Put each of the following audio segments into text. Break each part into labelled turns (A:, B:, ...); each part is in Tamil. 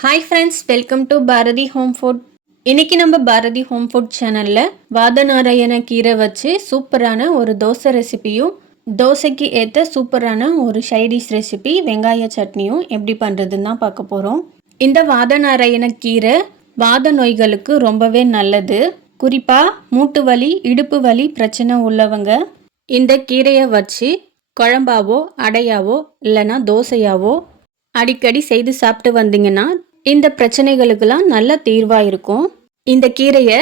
A: Hi friends welcome to Bharathi home food இன்னைக்கு நம்ம பாரதி ஹோம் ஃபுட் சேனலில் வாதநாராயண கீரை வச்சு சூப்பரான ஒரு தோசை ரெசிபியும் தோசைக்கு ஏற்ற சூப்பரான ஒரு சைடிஷ் ரெசிபி வெங்காய சட்னியும் எப்படி பண்ணுறதுன்னு தான் பார்க்க போகிறோம் இந்த வாதநாராயண கீரை வாத நோய்களுக்கு ரொம்பவே நல்லது. குறிப்பாக மூட்டு வலி இடுப்பு வலி பிரச்சனை உள்ளவங்க இந்த கீரையை வச்சு குழம்பாவோ அடையாவோ இல்லைன்னா தோசையாவோ அடிக்கடி செய்து சாப்பிட்டு வந்தீங்கன்னா இந்த பிரச்சனைகளுக்கெல்லாம் நல்ல தீர்வாக இருக்கும். இந்த கீரையை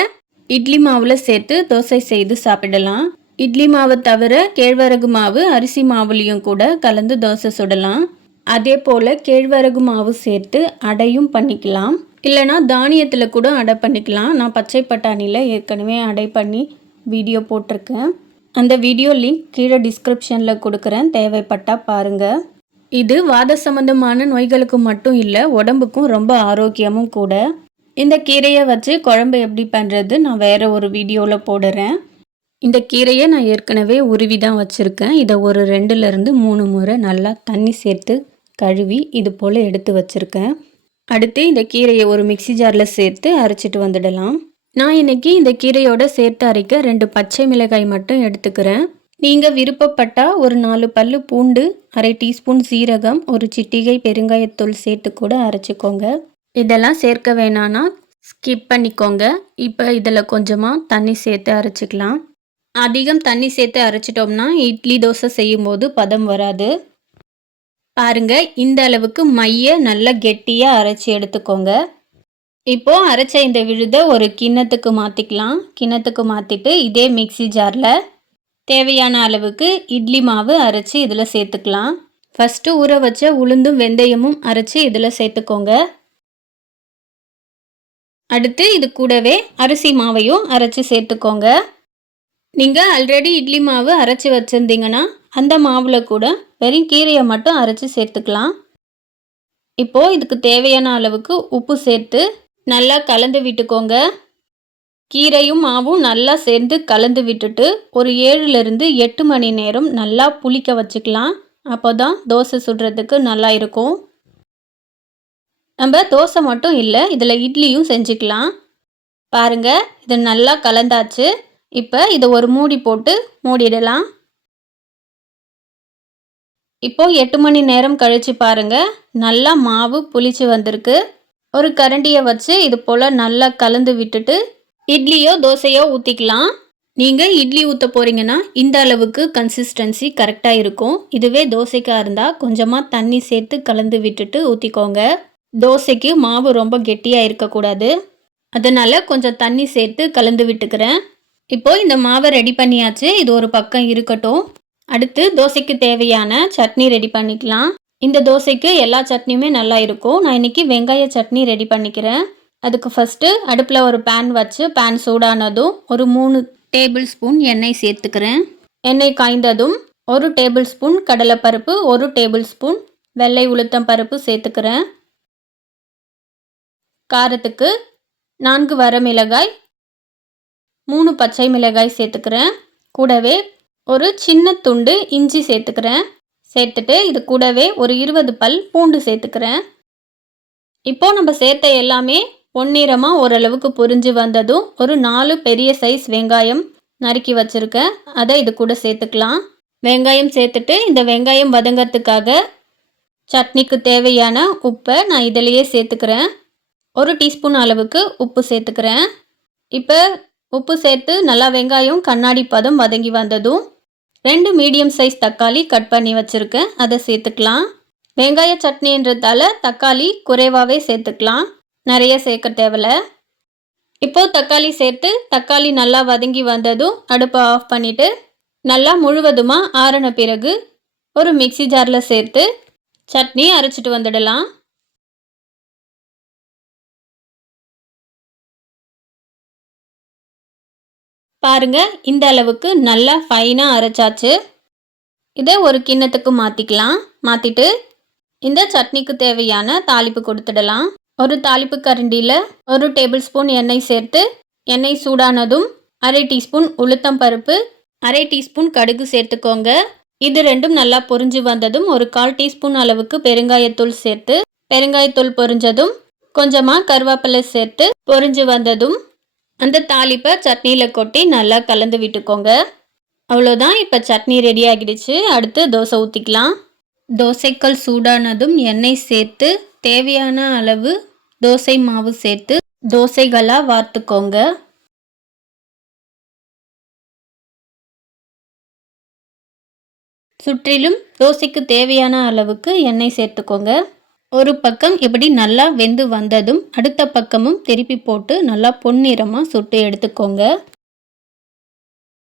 A: இட்லி மாவில் சேர்த்து தோசை செய்து சாப்பிடலாம். இட்லி மாவை தவிர கேழ்வரகு மாவு அரிசி மாவுலேயும் கூட கலந்து தோசை சுடலாம். அதே போல் கேழ்வரகு மாவு சேர்த்து அடையும் பண்ணிக்கலாம். இல்லைனா தானியத்தில் கூட அடை பண்ணிக்கலாம். நான் பச்சை பட்டாணியில் ஏற்கனவே அடை பண்ணி வீடியோ போட்டிருக்கேன். அந்த வீடியோ லிங்க் கீழே டிஸ்கிரிப்ஷனில் கொடுக்குறேன். தேவைப்பட்டால் பாருங்கள் இது வாத சம்பந்தமான நோய்களுக்கு மட்டும் இல்லை உடம்புக்கும் ரொம்ப ஆரோக்கியமும் கூட. இந்த கீரையை வச்சு குழம்பு எப்படி பண்ணுறது நான் வேறு ஒரு வீடியோவில் போடுறேன். இந்த கீரையை நான் ஏற்கனவே உருவி தான் வச்சுருக்கேன். இதை ஒரு ரெண்டுலேருந்து மூணு முறை நல்லா தண்ணி சேர்த்து கழுவி இது போல் எடுத்து வச்சுருக்கேன். அடுத்து இந்த கீரையை ஒரு மிக்சி ஜாரில் சேர்த்து அரைச்சிட்டு வந்துடலாம். நான் இன்னைக்கு இந்த கீரையோட சேர்த்து அரைக்க ரெண்டு பச்சை மிளகாய் மட்டும் எடுத்துக்கிறேன். நீங்கள் விருப்பப்பட்டால் ஒரு நாலு பல்லு பூண்டு அரை டீஸ்பூன் சீரகம் ஒரு சிட்டிகை பெருங்காயத்தூள் சேர்த்து கூட அரைச்சிக்கோங்க. இதெல்லாம் சேர்க்க வேணான்னா ஸ்கிப் பண்ணிக்கோங்க. இப்போ இதில் கொஞ்சமாக தண்ணி சேர்த்து அரைச்சிக்கலாம். அதிகம் தண்ணி சேர்த்து அரைச்சிட்டோம்னா இட்லி தோசை செய்யும்போது பதம் வராது. பாருங்க இந்த அளவுக்கு மைய நல்லா கெட்டியாக அரைச்சி எடுத்துக்கோங்க. இப்போ அரைச்ச இந்த விழுதை ஒரு கிண்ணத்துக்கு மாற்றிக்கலாம் கிண்ணத்துக்கு மாற்றிட்டு இதே மிக்சி ஜாரில் தேவையான அளவுக்கு இட்லி மாவு அரைச்சி இதில் சேர்த்துக்கலாம். ஃபஸ்ட்டு ஊற வச்ச உளுந்தும் வெந்தயமும் அரைச்சி இதில் சேர்த்துக்கோங்க. அடுத்து இது கூடவே அரிசி மாவையும் அரைச்சி சேர்த்துக்கோங்க. நீங்கள் ஆல்ரெடி இட்லி மாவு அரைச்சி வச்சுருந்தீங்கன்னா அந்த மாவில் கூட வெறும் கீரையை மட்டும் அரைச்சி சேர்த்துக்கலாம். இப்போது இதுக்கு தேவையான அளவுக்கு உப்பு சேர்த்து நல்லா கலந்து விட்டுக்கோங்க. கீரையும் மாவும் நல்லா சேர்ந்து கலந்து விட்டுட்டு ஒரு ஏழுலேருந்து எட்டு மணி நேரம் நல்லா புளிக்க வச்சுக்கலாம். அப்போ தான் தோசை சுடுறதுக்கு நல்லா இருக்கும். நம்ம தோசை மட்டும் இல்லை இதில் இட்லியும் செஞ்சுக்கலாம். பாருங்கள் இது நல்லா கலந்தாச்சு. இப்போ இதை ஒரு மூடி போட்டு மூடிடலாம். இப்போ எட்டு மணி நேரம் கழித்து பாருங்கள் நல்லா மாவு புளிச்சு வந்திருக்கு. ஒரு கரண்டியை வச்சு இது போல் நல்லா கலந்து விட்டுட்டு இட்லியோ தோசையோ ஊற்றிக்கலாம் நீங்கள் இட்லி ஊற்ற போகிறீங்கன்னா இந்த அளவுக்கு கன்சிஸ்டன்சி கரெக்டாக இருக்கும். இதுவே தோசைக்காக இருந்தால் கொஞ்சமாக தண்ணி சேர்த்து கலந்து விட்டுட்டு ஊற்றிக்கோங்க தோசைக்கு மாவு ரொம்ப கெட்டியாக இருக்கக்கூடாது. அதனால் கொஞ்சம் தண்ணி சேர்த்து கலந்து விட்டுக்கிறேன். இப்போது இந்த மாவை ரெடி பண்ணியாச்சு. இது ஒரு பக்கம் இருக்கட்டும். அடுத்து தோசைக்கு தேவையான சட்னி ரெடி பண்ணிக்கலாம். இந்த தோசைக்கு எல்லா சட்னியுமே நல்லா இருக்கும். நான் இன்றைக்கி வெங்காய சட்னி ரெடி பண்ணிக்கிறேன். அதுக்கு ஃபஸ்ட்டு அடுப்பில் ஒரு பேன் வச்சு பேன் சூடானதும் ஒரு மூணு டேபிள் ஸ்பூன் எண்ணெய் சேர்த்துக்கிறேன். எண்ணெய் காய்ந்ததும் ஒரு டேபிள் ஸ்பூன் கடலைப்பருப்பு ஒரு டேபிள் ஸ்பூன் வெள்ளை உளுத்தம் பருப்பு சேர்த்துக்கிறேன். காரத்துக்கு நான்கு வரமிளகாய் மூணு பச்சை மிளகாய் சேர்த்துக்கிறேன். கூடவே ஒரு சின்ன துண்டு இஞ்சி சேர்த்துக்கிறேன். சேர்த்துட்டு இது கூடவே ஒரு இருபது பல் பூண்டு சேர்த்துக்கிறேன். இப்போது நம்ம சேர்த்த எல்லாமே பொன்னிறமாக ஓரளவுக்கு புரிஞ்சு வந்ததும் ஒரு நாலு பெரிய சைஸ் வெங்காயம் நறுக்கி வச்சுருக்கேன். அதை இது கூட சேர்த்துக்கலாம். வெங்காயம் சேர்த்துட்டு இந்த வெங்காயம் வதங்கிறதுக்காக சட்னிக்கு தேவையான உப்பை நான் இதிலையே சேர்த்துக்கிறேன். ஒரு டீஸ்பூன் அளவுக்கு உப்பு சேர்த்துக்கிறேன். இப்போ உப்பு சேர்த்து நல்லா வெங்காயம் கண்ணாடி பதம் வதங்கி வந்ததும் ரெண்டு மீடியம் சைஸ் தக்காளி கட் பண்ணி வச்சுருக்கேன். அதை சேர்த்துக்கலாம். வெங்காய சட்னின்றதால தக்காளி குறைவாகவே சேர்த்துக்கலாம். நிறைய சேர்க்க தேவையில்ல. இப்போது தக்காளி சேர்த்து தக்காளி நல்லா வதங்கி வந்ததும் அடுப்பை ஆஃப் பண்ணிவிட்டு நல்லா முழுவதுமாக ஆறின பிறகு ஒரு மிக்சி ஜாரில் சேர்த்து சட்னி அரைச்சிட்டு வந்துடலாம். பாருங்க இந்த அளவுக்கு நல்லா ஃபைனாக அரைச்சாச்சு. இதை ஒரு கிண்ணத்துக்கு மாற்றிக்கலாம் மாற்றிட்டு இந்த சட்னிக்கு தேவையான தாளிப்பு கொடுத்துடலாம். ஒரு தாளிப்பு கரண்டியில் ஒரு டேபிள் ஸ்பூன் எண்ணெய் சேர்த்து எண்ணெய் சூடானதும் அரை டீஸ்பூன் உளுத்தம் பருப்பு அரை டீஸ்பூன் கடுகு சேர்த்துக்கோங்க. இது ரெண்டும் நல்லா பொரிஞ்சு வந்ததும் ஒரு கால் டீஸ்பூன் அளவுக்கு பெருங்காயத்தூள் சேர்த்து பெருங்காயத்தூள் பொரிஞ்சதும் கொஞ்சமாக கருவேப்பிலை சேர்த்து பொரிஞ்சு வந்ததும் அந்த தாளிப்பை சட்னியில் கொட்டி நல்லா கலந்து விட்டுக்கோங்க. அவ்வளோதான் இப்போ சட்னி ரெடி ஆகிடுச்சு. அடுத்து தோசை ஊற்றிக்கலாம் தோசைக்கல் சூடானதும் எண்ணெய் சேர்த்து தேவையான அளவு தோசை மாவு சேர்த்து தோசைகளாக வார்த்துக்கோங்க. சுற்றிலும் தோசைக்கு தேவையான அளவுக்கு எண்ணெய் சேர்த்துக்கோங்க. ஒரு பக்கம் இப்படி நல்லா வெந்து வந்ததும் அடுத்த பக்கமும் திருப்பி போட்டு நல்லா பொன்னிறமாக சுட்டு எடுத்துக்கோங்க.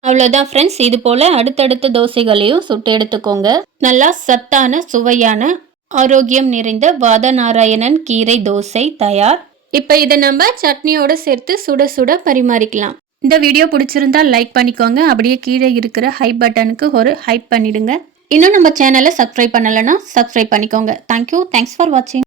A: அவ்வளோதான் ஃப்ரெண்ட்ஸ் இது போல் அடுத்தடுத்த தோசைகளையும் சுட்டு எடுத்துக்கோங்க. நல்லா சத்தான சுவையான ஆரோக்கியம் நிறைந்த வாதநாராயணன் கீரை தோசை தயார். இப்போ இதை நம்ம சட்னியோட சேர்த்து சுட சுட பரிமாறிக்கலாம். இந்த வீடியோ பிடிச்சிருந்தா லைக் பண்ணிக்கோங்க. அப்படியே கீழே இருக்கிற ஹை பட்டனுக்கு ஒரு ஹைப் பண்ணிடுங்க. இன்னும் நம்ம சேனலை சப்ஸ்கிரைப் பண்ணலைன்னா சப்ஸ்கிரைப் பண்ணிக்கோங்க. தேங்க்யூ தேங்க்ஸ் ஃபார் வாட்சிங்